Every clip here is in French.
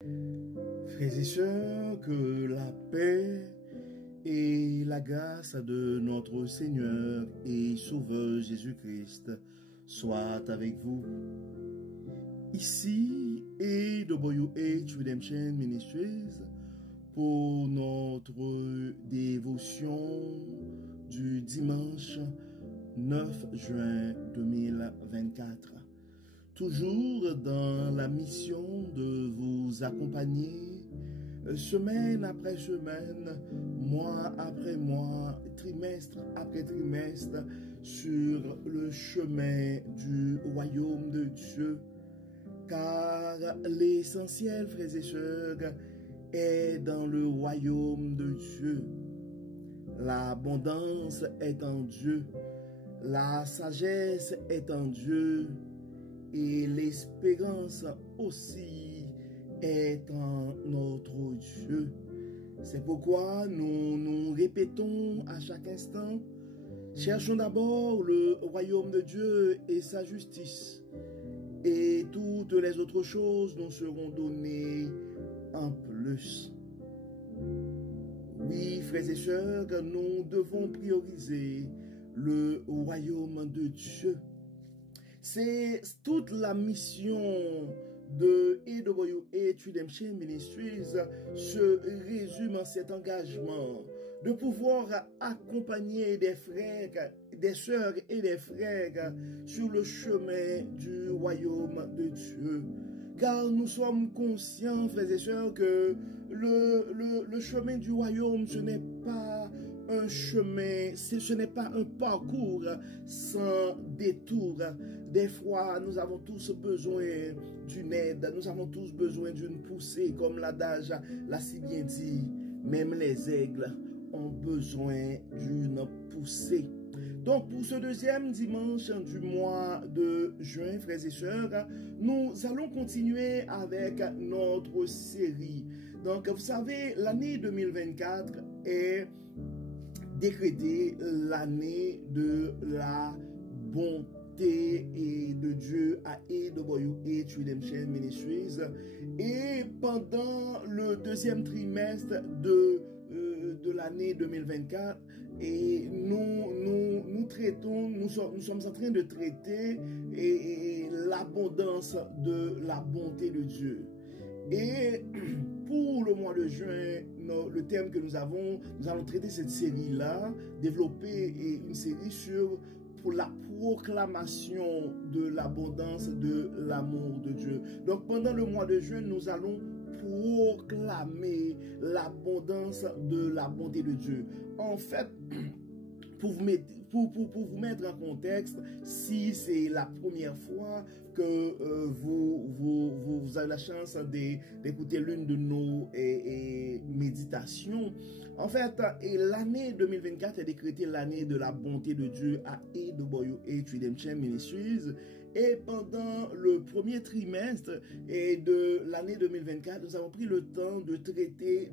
Frères et sœurs, que la paix et la grâce de notre Seigneur et Sauveur Jésus-Christ soient avec vous. Ici AWH Redemption Ministries pour notre dévotion du dimanche 9 juin 2024. Toujours dans la mission de vous accompagner semaine après semaine, mois après mois, trimestre après trimestre, sur le chemin du royaume de Dieu. Car l'essentiel, frères et sœurs, est dans le royaume de Dieu. L'abondance est en Dieu, la sagesse est en Dieu, et l'espérance aussi est en notre Dieu. C'est pourquoi nous répétons à chaque instant, cherchons d'abord le royaume de Dieu et sa justice, et toutes les autres choses nous seront données en plus. Oui, frères et sœurs, nous devons prioriser le royaume de Dieu. C'est toute la mission de AWH Redemption Ministries se résume en cet engagement de pouvoir accompagner des frères, des sœurs et des frères sur le chemin du royaume de Dieu. Car nous sommes conscients, frères et sœurs, que le chemin du royaume, ce n'est pas un chemin, ce n'est pas un parcours sans détour. Des fois, nous avons tous besoin d'une aide, nous avons tous besoin d'une poussée, comme l'adage l'a si bien dit. Même les aigles ont besoin d'une poussée. Donc, pour ce deuxième dimanche du mois de juin, frères et sœurs, nous allons continuer avec notre série. Donc, vous savez, l'année 2024 est décrétée l'année de la bonté et de Dieu à AWH Redemption Ministries. Et pendant le deuxième trimestre de l'année 2024, et nous traitons, nous sommes en train de traiter l'abondance de la bonté de Dieu. Et pour le mois de juin, le thème que nous allons traiter cette série-là, développer une série pour la proclamation de l'abondance de l'amour de Dieu. Donc pendant le mois de juin, nous allons proclamer l'abondance de la bonté de Dieu. En fait, pour vous mettre en contexte, si c'est la première fois que vous avez la chance d'écouter l'une de nos méditations, en fait, l'année 2024 est décrétée l'année de la bonté de Dieu à AWH Redemption Ministries. Et pendant le premier trimestre de l'année 2024, nous avons pris le temps de traiter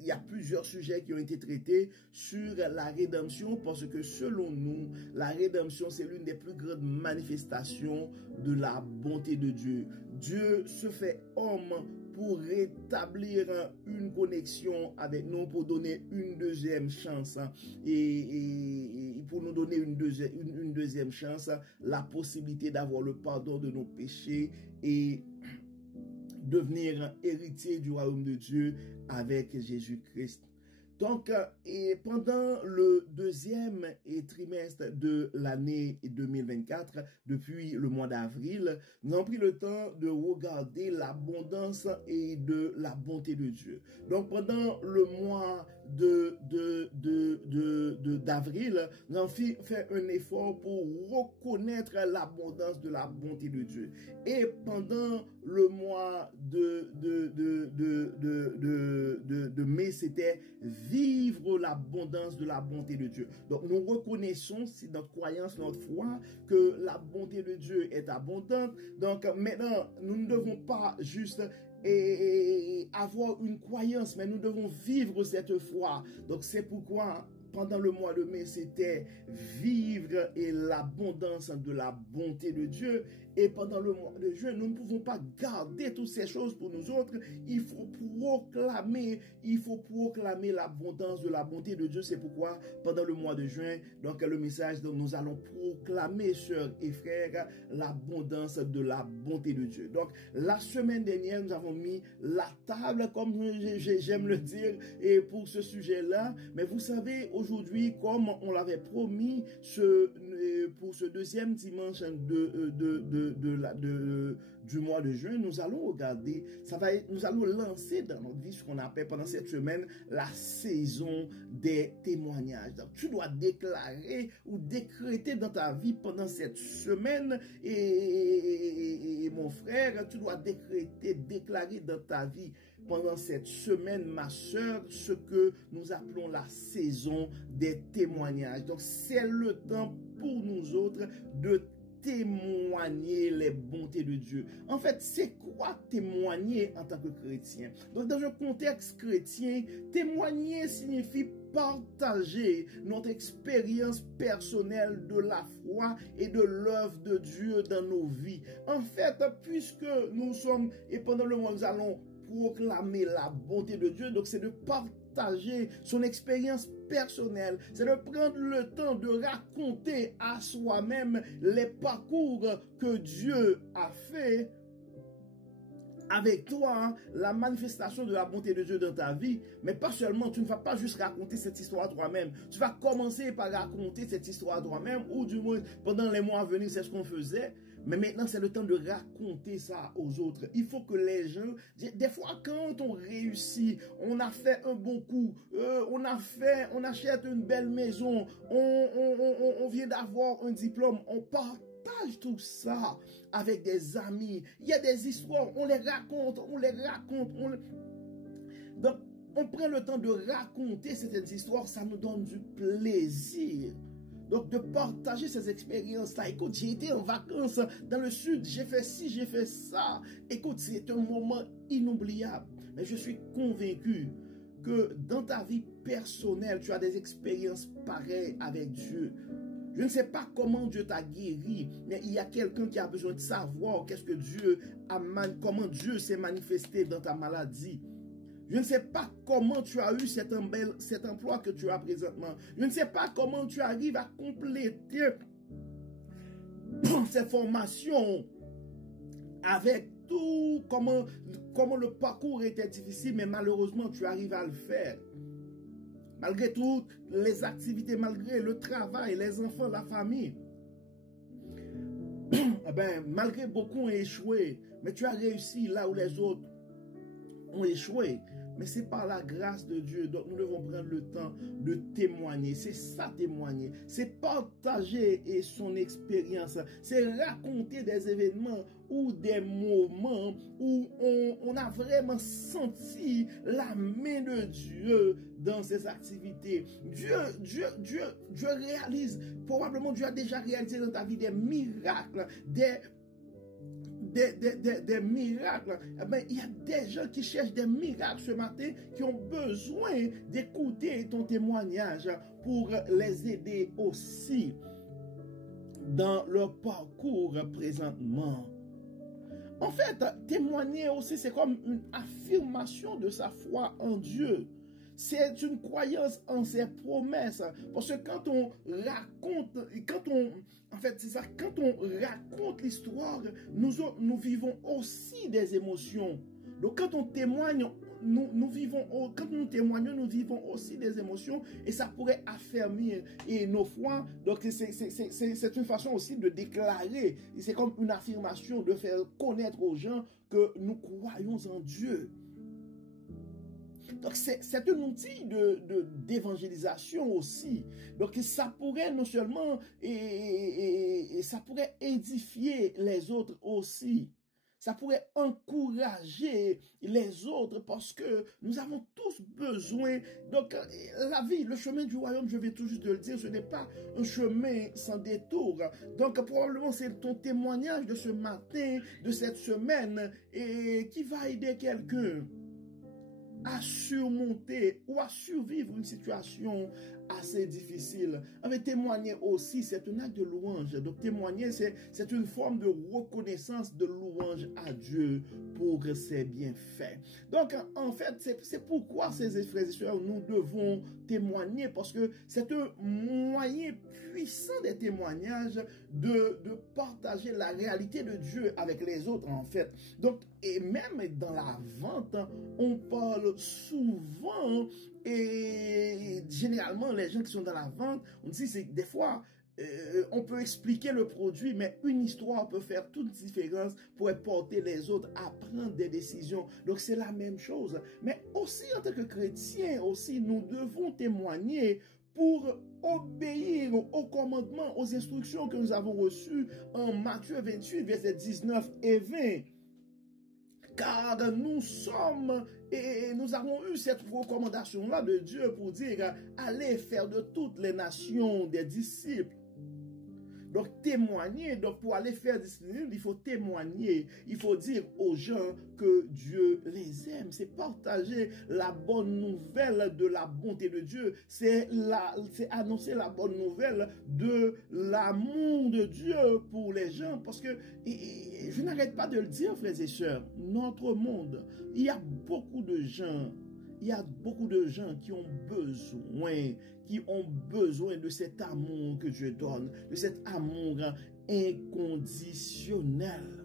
il y a plusieurs sujets qui ont été traités sur la rédemption, parce que selon nous, la rédemption, c'est l'une des plus grandes manifestations de la bonté de Dieu. Dieu se fait homme pour rétablir une connexion avec nous, pour donner une deuxième chance, et pour nous donner une deuxième chance, la possibilité d'avoir le pardon de nos péchés et devenir héritier du royaume de Dieu avec Jésus-Christ. Donc, et pendant le deuxième trimestre de l'année 2024, depuis le mois d'avril, nous avons pris le temps de regarder l'abondance et de la bonté de Dieu. Donc, pendant le mois d'avril, nous avons fait un effort pour reconnaître l'abondance de la bonté de Dieu. Et pendant le mois de mai, c'était vivre l'abondance de la bonté de Dieu. Donc, nous reconnaissons, si notre croyance, notre foi, que la bonté de Dieu est abondante. Donc, maintenant, nous ne devons pas juste avoir une croyance, mais nous devons vivre cette foi. Donc, c'est pourquoi pendant le mois de mai, c'était vivre et l'abondance de la bonté de Dieu. Et pendant le mois de juin, nous ne pouvons pas garder toutes ces choses pour nous autres. Il faut proclamer l'abondance de la bonté de Dieu. C'est pourquoi, pendant le mois de juin, donc le message, donc, nous allons proclamer, sœurs et frères, l'abondance de la bonté de Dieu. Donc, la semaine dernière, nous avons mis la table, comme j'aime le dire, et pour ce sujet-là. Mais vous savez, aujourd'hui, comme on l'avait promis, pour ce deuxième dimanche du mois de juin, nous allons regarder, nous allons lancer dans notre vie ce qu'on appelle pendant cette semaine la saison des témoignages. Donc, tu dois déclarer ou décréter dans ta vie pendant cette semaine, et mon frère, tu dois déclarer dans ta vie pendant cette semaine, ma soeur, ce que nous appelons la saison des témoignages. Donc, c'est le temps pour nous autres de témoigner les bontés de Dieu. En fait, c'est quoi témoigner en tant que chrétien? Donc, dans un contexte chrétien, témoigner signifie partager notre expérience personnelle de la foi et de l'œuvre de Dieu dans nos vies. En fait, puisque nous sommes, et pendant le mois, nous allons proclamer la bonté de Dieu, donc c'est de partager son expérience personnelle, c'est de prendre le temps de raconter à soi-même les parcours que Dieu a fait avec toi, la manifestation de la bonté de Dieu dans ta vie. Mais pas seulement, tu ne vas pas juste raconter cette histoire toi-même, tu vas commencer par raconter cette histoire toi-même, ou du moins pendant les mois à venir, c'est ce qu'on faisait. Mais maintenant, c'est le temps de raconter ça aux autres. Il faut que les gens, des fois, quand on réussit, on a fait un bon coup, on achète une belle maison, on vient d'avoir un diplôme, on partage tout ça avec des amis. Il y a des histoires, on les raconte. Donc, on prend le temps de raconter certaines histoires, ça nous donne du plaisir. Donc, de partager ces expériences-là. Écoute, j'ai été en vacances dans le sud, j'ai fait ci, j'ai fait ça. Écoute, c'est un moment inoubliable. Mais je suis convaincu que dans ta vie personnelle, tu as des expériences pareilles avec Dieu. Je ne sais pas comment Dieu t'a guéri, mais il y a quelqu'un qui a besoin de savoir qu'est-ce que Dieu comment Dieu s'est manifesté dans ta maladie. Je ne sais pas comment tu as eu cet emploi que tu as présentement. Je ne sais pas comment tu arrives à compléter cette formation avec tout, comment le parcours était difficile, mais malheureusement, tu arrives à le faire. Malgré toutes les activités, malgré le travail, les enfants, la famille. Malgré beaucoup ont échoué, mais tu as réussi là où les autres ont échoué. Mais c'est par la grâce de Dieu. Donc nous devons prendre le temps de témoigner. C'est ça témoigner. C'est partager son expérience. C'est raconter des événements ou des moments où on a vraiment senti la main de Dieu dans ces activités. Dieu réalise, probablement Dieu a déjà réalisé dans ta vie des miracles, des miracles. Il y a des gens qui cherchent des miracles ce matin, qui ont besoin d'écouter ton témoignage pour les aider aussi dans leur parcours présentement. En fait, témoigner aussi, c'est comme une affirmation de sa foi en Dieu. C'est une croyance en ses promesses. Parce que quand on raconte, quand on raconte l'histoire, nous vivons aussi des émotions. Donc quand on témoigne, quand nous témoignons, nous vivons aussi des émotions et ça pourrait affermir nos foi. Donc c'est une façon aussi de déclarer. C'est comme une affirmation de faire connaître aux gens que nous croyons en Dieu. Donc, c'est un outil d'évangélisation aussi. Donc, ça pourrait non seulement, et ça pourrait édifier les autres aussi. Ça pourrait encourager les autres parce que nous avons tous besoin. Donc, la vie, le chemin du royaume, je vais tout juste de le dire, ce n'est pas un chemin sans détour. Donc, probablement, c'est ton témoignage de ce matin, de cette semaine, et qui va aider quelqu'un. à surmonter ou à survivre une situation assez difficile. En fait, témoigner aussi, c'est un acte de louange. Donc, témoigner, c'est une forme de reconnaissance, de louange à Dieu pour ses bienfaits. Donc, en fait, c'est pourquoi, ces frères et sœurs, nous devons témoigner, parce que c'est un moyen puissant des témoignages de partager la réalité de Dieu avec les autres, en fait. Donc, et même dans la vente, on parle souvent, et généralement, les gens qui sont dans la vente, on dit, c'est des fois, on peut expliquer le produit, mais une histoire peut faire toute différence pour porter les autres à prendre des décisions. Donc, c'est la même chose. Mais aussi, en tant que chrétiens, aussi, nous devons témoigner pour obéir aux commandements, aux instructions que nous avons reçues en Matthieu 28, versets 19 et 20. Car nous sommes et nous avons eu cette recommandation-là de Dieu pour dire allez faire de toutes les nations des disciples. Donc témoigner, donc pour aller faire des disciples, il faut témoigner, il faut dire aux gens que Dieu les aime. C'est partager la bonne nouvelle de la bonté de Dieu, c'est annoncer la bonne nouvelle de l'amour de Dieu pour les gens. Parce que, et je n'arrête pas de le dire, frères et sœurs, notre monde, il y a beaucoup de gens. Il y a beaucoup de gens qui ont besoin de cet amour que Dieu donne, de cet amour inconditionnel.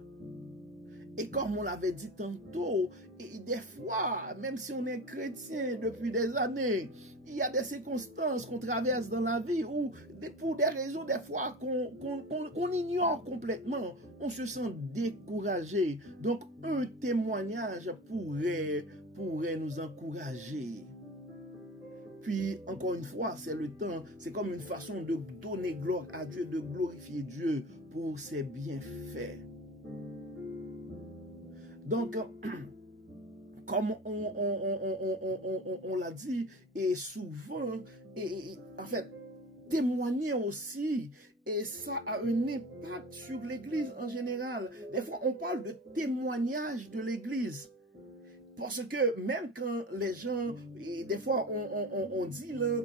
Et comme on l'avait dit tantôt, et des fois, même si on est chrétien depuis des années, il y a des circonstances qu'on traverse dans la vie où, pour des raisons des fois qu'on ignore complètement, on se sent découragé. Donc, un témoignage pourrait nous encourager. Puis, encore une fois, c'est le temps, c'est comme une façon de donner gloire à Dieu, de glorifier Dieu pour ses bienfaits. Donc, comme on l'a dit, et souvent, et en fait, témoigner aussi, et ça a un impact sur l'Église en général. Des fois, on parle de témoignage de l'Église. Parce que même quand les gens, et des fois on dit là,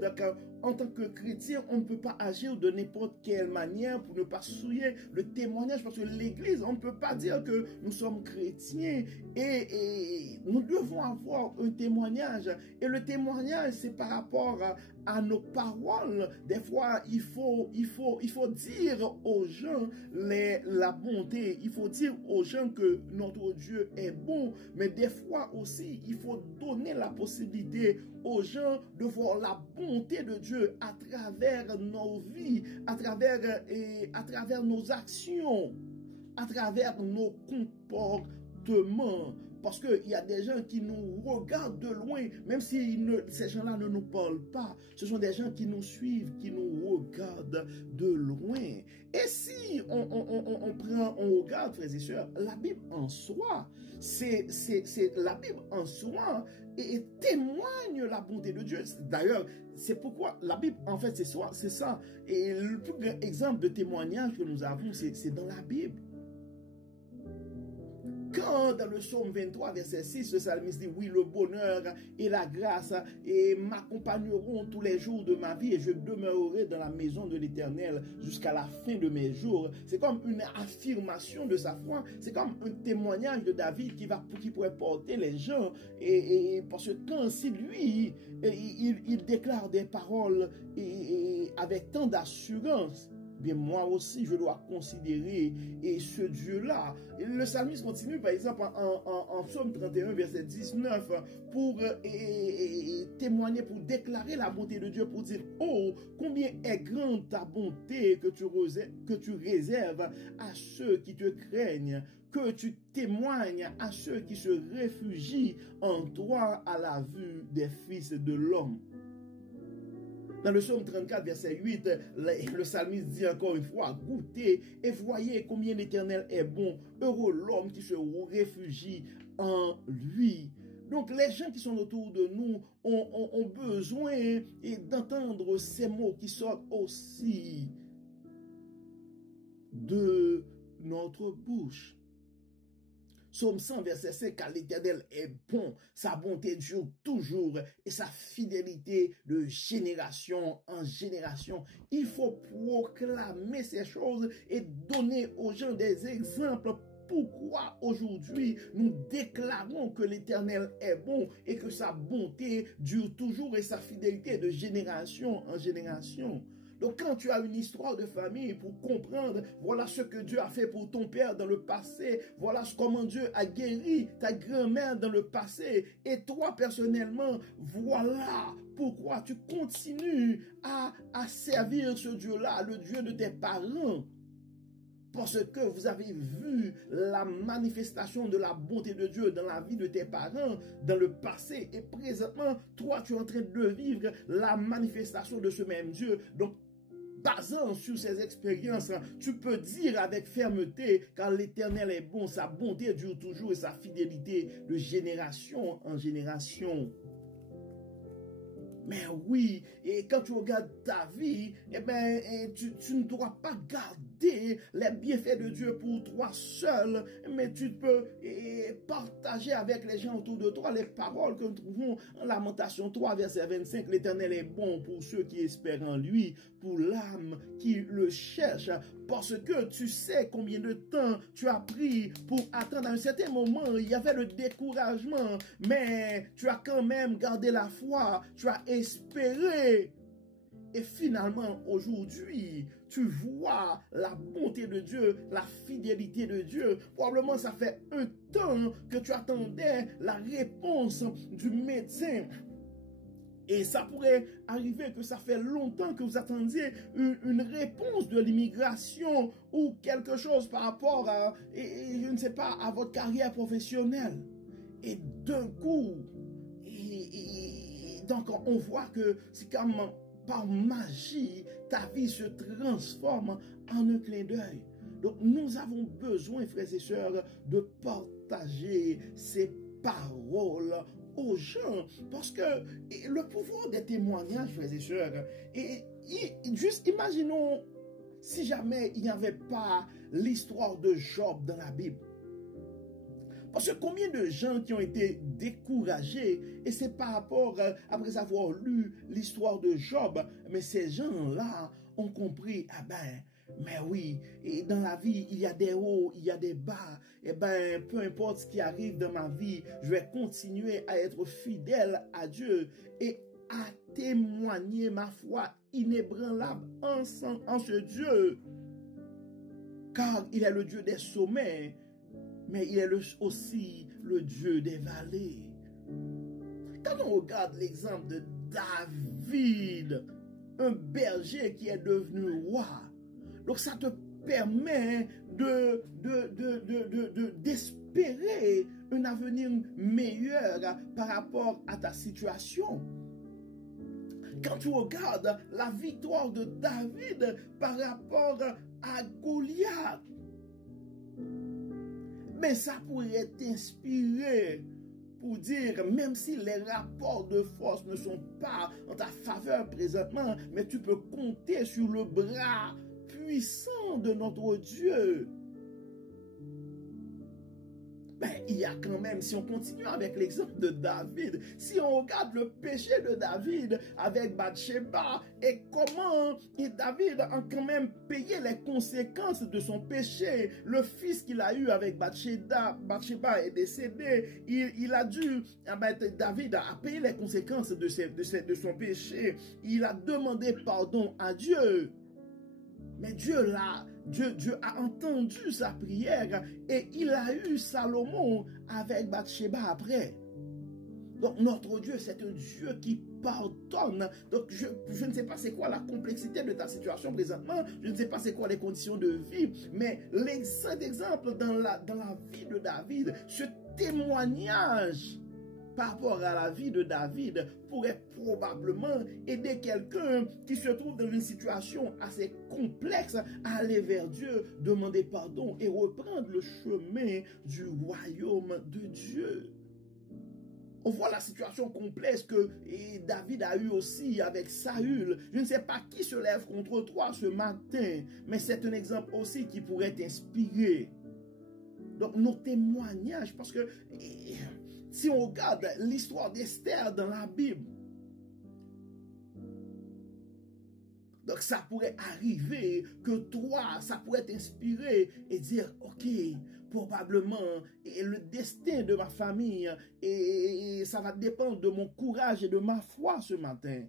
en tant que chrétien, on ne peut pas agir de n'importe quelle manière pour ne pas souiller le témoignage. Parce que l'Église, on ne peut pas dire que nous sommes chrétiens et nous devons avoir un témoignage. Et le témoignage, c'est par rapport à nos paroles. Des fois, il faut dire aux gens la bonté. Il faut dire aux gens que notre Dieu est bon. Mais des fois aussi, il faut donner la possibilité aux gens de voir la bonté de Dieu à travers nos vies, à travers nos actions, à travers nos comportements. Parce qu'il y a des gens qui nous regardent de loin, même si ces gens-là ne nous parlent pas. Ce sont des gens qui nous suivent, qui nous regardent de loin. Et si on regarde, frères et sœurs, la Bible en soi, la Bible en soi et témoigne la bonté de Dieu. D'ailleurs, c'est pourquoi la Bible, en fait, c'est ça. Et le plus grand exemple de témoignage que nous avons, c'est dans la Bible. Quand dans le psaume 23, verset 6, le psalmiste dit, oui, le bonheur et la grâce m'accompagneront tous les jours de ma vie et je demeurerai dans la maison de l'Éternel jusqu'à la fin de mes jours. C'est comme une affirmation de sa foi. C'est comme un témoignage de David qui pourrait porter les gens. Et parce que quand si lui, il déclare des paroles avec tant d'assurance, bien moi aussi je dois considérer ce Dieu-là. Le psalmiste continue par exemple en psaume 31 verset 19 pour témoigner, pour déclarer la bonté de Dieu, pour dire oh combien est grande ta bonté que tu réserves à ceux qui te craignent, que tu témoignes à ceux qui se réfugient en toi à la vue des fils de l'homme. Dans le psaume 34, verset 8, le psalmiste dit encore une fois, goûtez et voyez combien l'Éternel est bon, heureux l'homme qui se réfugie en lui. Donc les gens qui sont autour de nous ont besoin d'entendre ces mots qui sortent aussi de notre bouche. Psaume 100, verset 5, car l'Éternel est bon, sa bonté dure toujours et sa fidélité de génération en génération. Il faut proclamer ces choses et donner aux gens des exemples. Pourquoi aujourd'hui nous déclarons que l'Éternel est bon et que sa bonté dure toujours et sa fidélité de génération en génération? Donc quand tu as une histoire de famille pour comprendre, voilà ce que Dieu a fait pour ton père dans le passé, voilà comment Dieu a guéri ta grand-mère dans le passé, et toi personnellement, voilà pourquoi tu continues à servir ce Dieu-là, le Dieu de tes parents. Parce que vous avez vu la manifestation de la bonté de Dieu dans la vie de tes parents dans le passé. Et présentement, toi, tu es en train de vivre la manifestation de ce même Dieu. Donc, basant sur ces expériences, tu peux dire avec fermeté, car l'Éternel est bon, sa bonté dure toujours et sa fidélité de génération en génération. Mais oui, et quand tu regardes ta vie, eh ben, tu ne dois pas garder les bienfaits de Dieu pour toi seul, mais tu peux partager avec les gens autour de toi les paroles que nous trouvons en Lamentation 3, verset 25. L'Éternel est bon pour ceux qui espèrent en lui, pour l'âme qui le cherche, parce que tu sais combien de temps tu as pris pour attendre. À un certain moment, il y avait le découragement, mais tu as quand même gardé la foi, tu as espéré. Et finalement, aujourd'hui, tu vois la bonté de Dieu, la fidélité de Dieu. Probablement, ça fait un temps que tu attendais la réponse du médecin. Et ça pourrait arriver que ça fait longtemps que vous attendiez une réponse de l'immigration ou quelque chose par rapport à, je ne sais pas, à votre carrière professionnelle. Et d'un coup, donc on voit que c'est comme par magie, ta vie se transforme en un clin d'œil. Donc nous avons besoin, frères et sœurs, de partager ces paroles aux gens, parce que le pouvoir des témoignages, frères et sœurs, et juste imaginons si jamais il n'y avait pas l'histoire de Job dans la Bible. Parce que combien de gens qui ont été découragés, et c'est par rapport, après avoir lu l'histoire de Job, mais ces gens-là ont compris, ah ben, mais oui, et dans la vie, il y a des hauts, il y a des bas. Et ben, peu importe ce qui arrive dans ma vie, je vais continuer à être fidèle à Dieu et à témoigner ma foi inébranlable en ce Dieu. Car il est le Dieu des sommets, mais il est aussi le Dieu des vallées. Quand on regarde l'exemple de David, un berger qui est devenu roi, donc ça te permet d'espérer un avenir meilleur par rapport à ta situation. Quand tu regardes la victoire de David par rapport à Goliath, mais ça pourrait t'inspirer pour dire, même si les rapports de force ne sont pas en ta faveur présentement, mais tu peux compter sur le bras puissant de notre Dieu. Ben, il y a quand même, si on continue avec l'exemple de David, si on regarde le péché de David avec Bathsheba et comment David a quand même payé les conséquences de son péché, le fils qu'il a eu avec Bathsheba est décédé, il a dû, David a payé les conséquences de son péché, il a demandé pardon à Dieu. Mais Dieu a entendu sa prière et il a eu Salomon avec Bathsheba après. Donc notre Dieu, c'est un Dieu qui pardonne. Donc je ne sais pas c'est quoi la complexité de ta situation présentement. Je ne sais pas c'est quoi les conditions de vie. Mais cet exemple dans la vie de David, ce témoignage par rapport à la vie de David pourrait probablement aider quelqu'un qui se trouve dans une situation assez complexe à aller vers Dieu, demander pardon et reprendre le chemin du royaume de Dieu. On voit la situation complexe que David a eu aussi avec Saül. Je ne sais pas qui se lève contre toi ce matin, mais c'est un exemple aussi qui pourrait t'inspirer. Donc, nos témoignages, parce que si on regarde l'histoire d'Esther dans la Bible, donc ça pourrait arriver que toi, ça pourrait t'inspirer et dire, ok, probablement, et le destin de ma famille, et ça va dépendre de mon courage et de ma foi ce matin.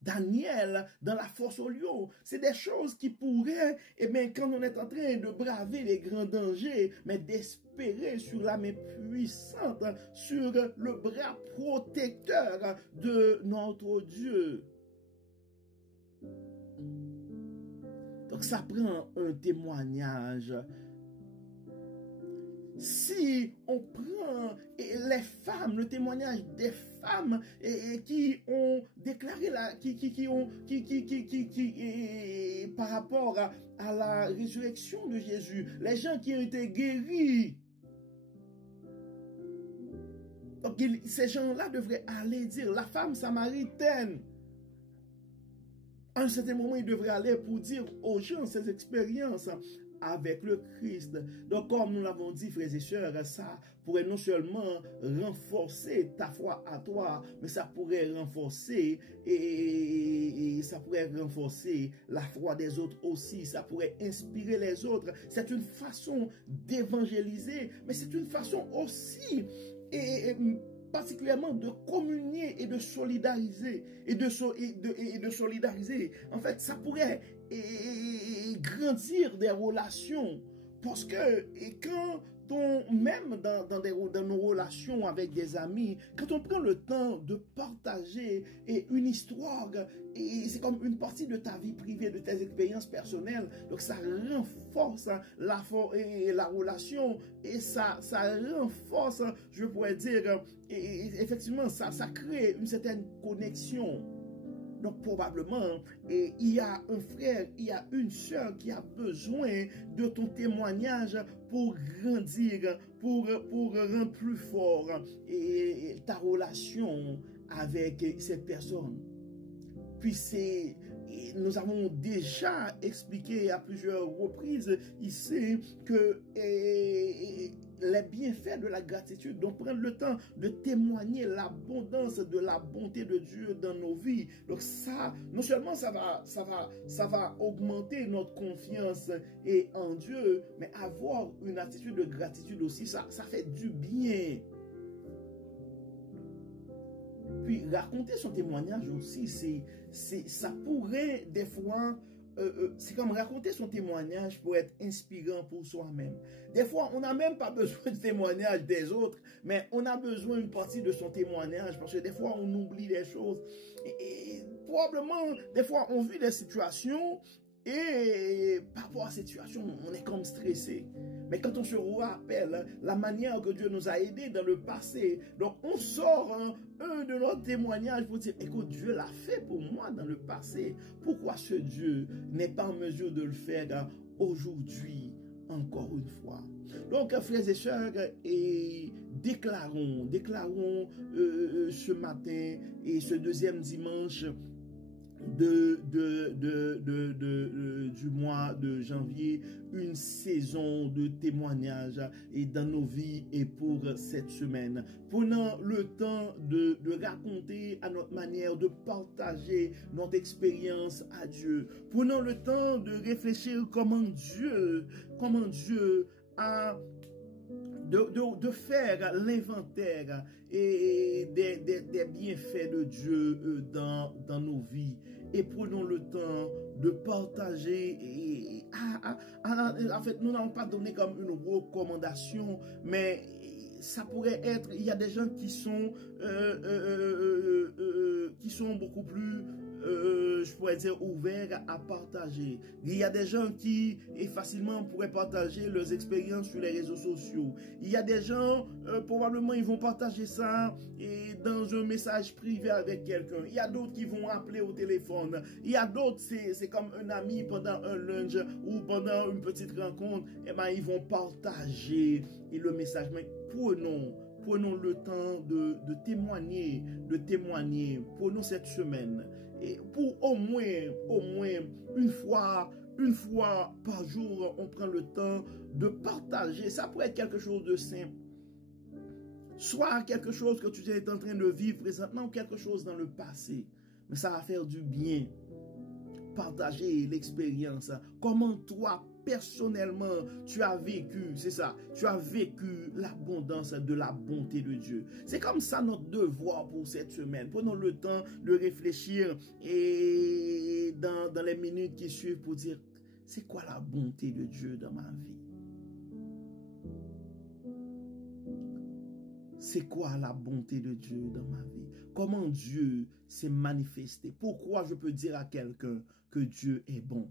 Daniel, dans la fosse au lion, c'est des choses qui pourraient, et bien, quand on est en train de braver les grands dangers, mais d'espérer sur la main puissante, sur le bras protecteur de notre Dieu. Donc ça prend un témoignage. Si on prend les femmes, le témoignage des femmes qui ont déclaré par rapport à la résurrection de Jésus, les gens qui ont été guéris. Donc ces gens-là devraient aller dire, la femme samaritaine, à un certain moment, ils devraient aller pour dire aux gens ces expériences avec le Christ. Donc, comme nous l'avons dit, frères et sœurs, ça pourrait non seulement renforcer ta foi à toi, mais ça pourrait renforcer et ça pourrait renforcer la foi des autres aussi. Ça pourrait inspirer les autres. C'est une façon d'évangéliser, mais c'est une façon aussi particulièrement de communier et de solidariser et de solidariser. En fait, ça pourrait grandir des relations parce que quand même dans nos relations avec des amis, quand on prend le temps de partager une histoire, et c'est comme une partie de ta vie privée, de tes expériences personnelles, donc ça renforce la relation et ça renforce, je pourrais dire, effectivement, ça crée une certaine connexion. Donc probablement, il y a un frère, il y a une sœur qui a besoin de ton témoignage pour grandir, pour rendre plus fort ta relation avec cette personne. Puis nous avons déjà expliqué à plusieurs reprises ici que les bienfaits de la gratitude, donc prendre le temps de témoigner l'abondance de la bonté de Dieu dans nos vies. Donc ça, non seulement ça va augmenter notre confiance en Dieu, mais avoir une attitude de gratitude aussi, ça fait du bien. Puis raconter son témoignage aussi, ça pourrait des fois, c'est comme raconter son témoignage pour être inspirant pour soi-même. Des fois, on n'a même pas besoin du témoignage des autres, mais on a besoin d'une partie de son témoignage parce que des fois, on oublie des choses. Et probablement, des fois, on vit des situations et par rapport à cette situation, on est comme stressé. Mais quand on se rappelle la manière que Dieu nous a aidés dans le passé, donc on sort un de nos témoignages pour dire, écoute, Dieu l'a fait pour moi dans le passé. Pourquoi ce Dieu n'est pas en mesure de le faire aujourd'hui, encore une fois? Donc, frères et sœurs, déclarons ce matin et ce deuxième dimanche du mois de janvier, une saison de témoignages et dans nos vies et pour cette semaine. Prenons le temps de raconter à notre manière, de partager notre expérience à Dieu. Prenons le temps de réfléchir comment Dieu a de faire l'inventaire et des bienfaits de Dieu dans nos vies. Et prenons le temps de partager. En fait, nous n'allons pas donner comme une recommandation, mais ça pourrait être, il y a des gens qui sont beaucoup plus je pourrais dire ouverts à partager. Il y a des gens qui facilement pourraient partager leurs expériences sur les réseaux sociaux. Il y a des gens, probablement ils vont partager ça dans un message privé avec quelqu'un. Il y a d'autres qui vont appeler au téléphone. Il y a d'autres, c'est comme un ami pendant un lunch ou pendant une petite rencontre. Et ben ils vont partager le message. Mais prenons le temps de témoigner. Prenons cette semaine. Et pour au moins une fois une fois par jour, on prend le temps de partager. Ça pourrait être quelque chose de simple. Soit quelque chose que tu es en train de vivre présentement ou quelque chose dans le passé. Mais ça va faire du bien. Partager l'expérience. Comment toi, personnellement, tu as vécu, c'est ça, tu as vécu l'abondance de la bonté de Dieu. C'est comme ça notre devoir pour cette semaine. Prenons le temps de réfléchir et dans les minutes qui suivent pour dire, c'est quoi la bonté de Dieu dans ma vie? C'est quoi la bonté de Dieu dans ma vie? Comment Dieu s'est manifesté? Pourquoi je peux dire à quelqu'un que Dieu est bon?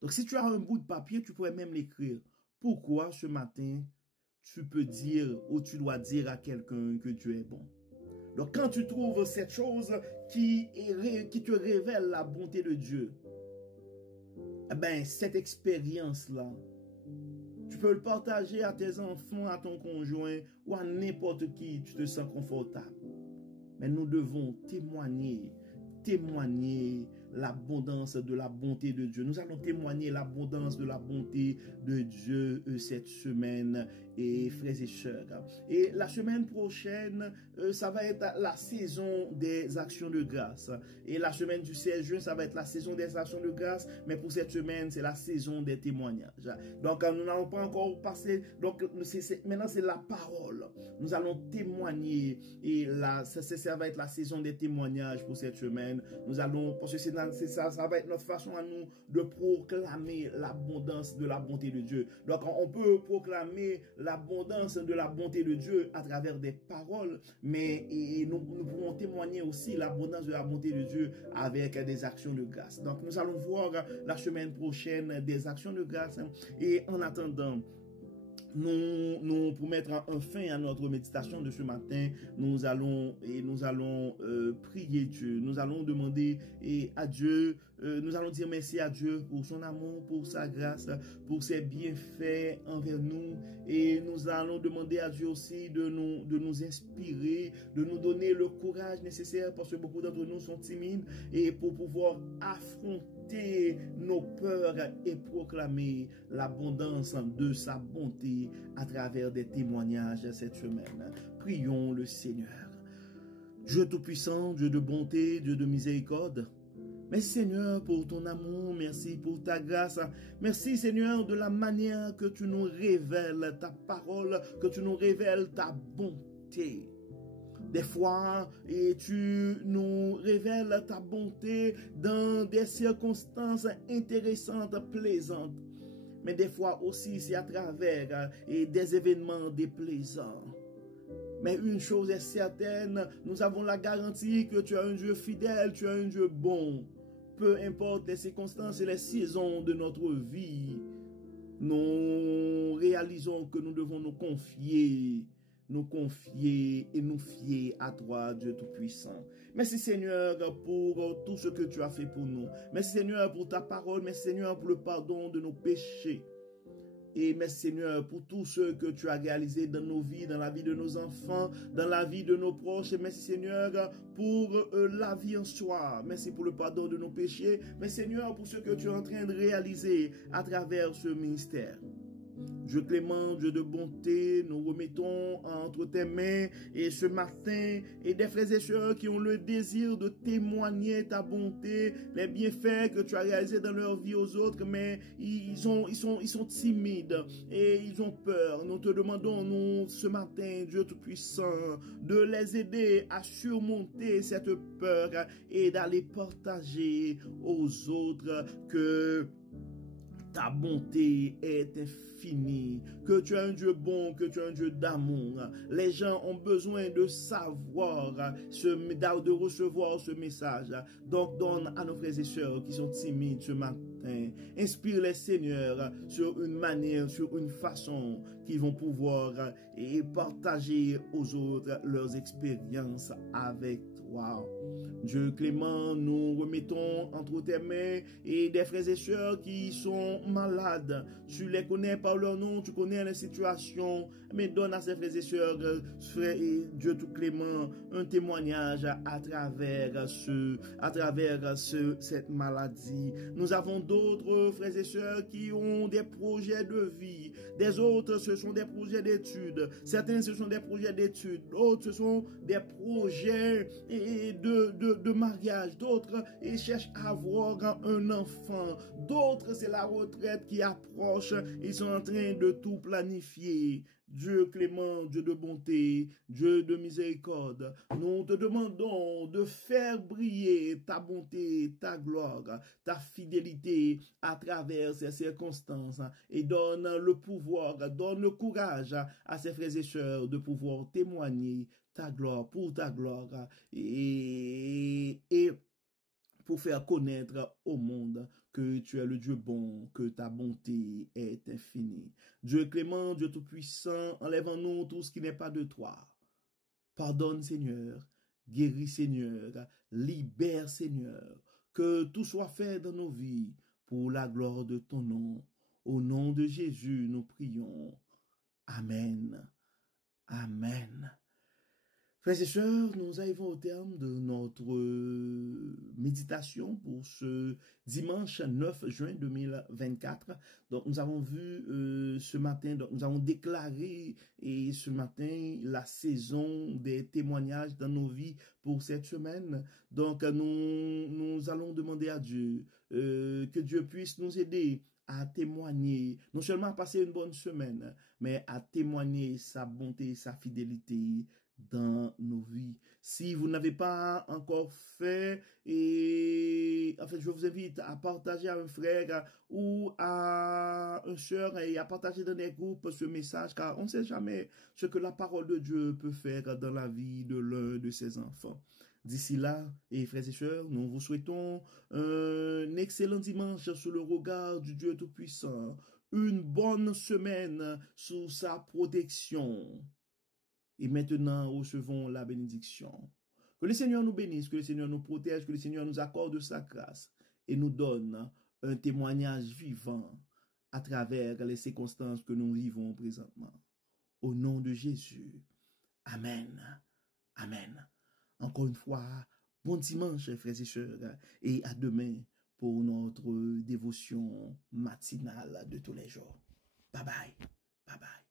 Donc si tu as un bout de papier, tu pourrais même l'écrire. Pourquoi ce matin, tu peux dire ou tu dois dire à quelqu'un que Dieu est bon? Donc quand tu trouves cette chose qui te révèle la bonté de Dieu, eh ben cette expérience-là, tu peux le partager à tes enfants, à ton conjoint ou à n'importe qui tu te sens confortable. Mais nous devons témoigner l'abondance de la bonté de Dieu. Nous allons témoigner l'abondance de la bonté de Dieu cette semaine, et frères et sœurs. Et la semaine prochaine, ça va être la saison des actions de grâce. Et la semaine du 16 juin, ça va être la saison des actions de grâce. Mais pour cette semaine, c'est la saison des témoignages. Donc, nous n'allons pas encore passer. Donc, maintenant, c'est la parole. Nous allons témoigner. Et là, ça va être la saison des témoignages pour cette semaine. Nous allons, parce que c'est ça va être notre façon à nous de proclamer l'abondance de la bonté de Dieu. Donc, on peut proclamer l'abondance de la bonté de Dieu à travers des paroles, mais nous pouvons témoigner aussi l'abondance de la bonté de Dieu avec des actions de grâce. Donc, nous allons voir la semaine prochaine des actions de grâce. Et en attendant, nous pour mettre un fin à notre méditation de ce matin, nous allons prier Dieu. Nous allons demander à Dieu, nous allons dire merci à Dieu pour son amour, pour sa grâce, pour ses bienfaits envers nous, et nous allons demander à Dieu aussi de nous inspirer, de nous donner le courage nécessaire, parce que beaucoup d'entre nous sont timides, et pour pouvoir affronter nos peurs et proclamer l'abondance de sa bonté à travers des témoignages cette semaine. Prions le Seigneur. Dieu Tout-Puissant, Dieu de bonté, Dieu de miséricorde, merci Seigneur pour ton amour, merci pour ta grâce, merci Seigneur de la manière que tu nous révèles ta parole, que tu nous révèles ta bonté. Des fois, et tu nous révèles ta bonté dans des circonstances intéressantes, plaisantes. Mais des fois aussi, c'est à travers des événements déplaisants. Mais une chose est certaine, nous avons la garantie que tu es un Dieu fidèle, tu es un Dieu bon. Peu importe les circonstances et les saisons de notre vie, nous réalisons que nous devons nous confier et nous fier à toi, Dieu Tout-Puissant. Merci Seigneur pour tout ce que tu as fait pour nous. Merci Seigneur pour ta parole. Merci Seigneur pour le pardon de nos péchés. Et merci Seigneur pour tout ce que tu as réalisé dans nos vies, dans la vie de nos enfants, dans la vie de nos proches. Et merci Seigneur pour la vie en soi. Merci pour le pardon de nos péchés. Merci Seigneur pour ce que tu es en train de réaliser à travers ce ministère. Dieu clément, Dieu de bonté, nous remettons entre tes mains et ce matin, et des frères et sœurs qui ont le désir de témoigner ta bonté, les bienfaits que tu as réalisés dans leur vie aux autres, mais ils sont timides et ils ont peur. Nous te demandons, nous, ce matin, Dieu Tout-Puissant, de les aider à surmonter cette peur et d'aller partager aux autres que ta bonté est infinie, que tu es un Dieu bon, que tu es un Dieu d'amour. Les gens ont besoin de savoir, de recevoir ce message. Donc donne à nos frères et sœurs qui sont timides ce matin, inspire les Seigneurs sur une manière, sur une façon qui vont pouvoir et partager aux autres leurs expériences avec toi. Dieu clément, nous remettons entre tes mains et des frères et sœurs qui sont malades. Tu les connais par leur nom, tu connais la situation, mais donne à ces frères et sœurs, Dieu tout clément, un témoignage à travers cette maladie. Nous avons d'autres frères et sœurs qui ont des projets de vie. Des autres, ce sont des projets d'études. Certains, ce sont des projets d'études. D'autres, ce sont des projets de mariage. D'autres, ils cherchent à avoir un enfant. D'autres, c'est la retraite qui approche. Ils sont en train de tout planifier. Dieu clément, Dieu de bonté, Dieu de miséricorde, nous te demandons de faire briller ta bonté, ta gloire, ta fidélité à travers ces circonstances et donne le pouvoir, donne le courage à ces frères et sœurs de pouvoir témoigner ta gloire, pour ta gloire et pour faire connaître au monde que tu es le Dieu bon, que ta bonté est infinie. Dieu clément, Dieu tout-puissant, enlève en nous tout ce qui n'est pas de toi. Pardonne, Seigneur, guéris, Seigneur, libère, Seigneur, que tout soit fait dans nos vies pour la gloire de ton nom. Au nom de Jésus, nous prions. Amen. Amen. Frères et sœurs, nous arrivons au terme de notre méditation pour ce dimanche 9 juin 2024. Donc, nous avons vu ce matin, donc, nous avons déclaré ce matin la saison des témoignages dans nos vies pour cette semaine. Donc, nous allons demander à Dieu que Dieu puisse nous aider à témoigner, non seulement à passer une bonne semaine, mais à témoigner sa bonté, sa fidélité dans nos vies. Si vous n'avez pas encore fait, et en fait, je vous invite à partager à un frère ou à une sœur et à partager dans des groupes ce message, car on ne sait jamais ce que la parole de Dieu peut faire dans la vie de l'un de ses enfants. D'ici là, et frères et sœurs, nous vous souhaitons un excellent dimanche sous le regard du Dieu Tout-Puissant, une bonne semaine sous sa protection. Et maintenant, recevons la bénédiction. Que le Seigneur nous bénisse, que le Seigneur nous protège, que le Seigneur nous accorde sa grâce et nous donne un témoignage vivant à travers les circonstances que nous vivons présentement. Au nom de Jésus. Amen. Amen. Encore une fois, bon dimanche, frères et sœurs, et à demain pour notre dévotion matinale de tous les jours. Bye bye. Bye bye.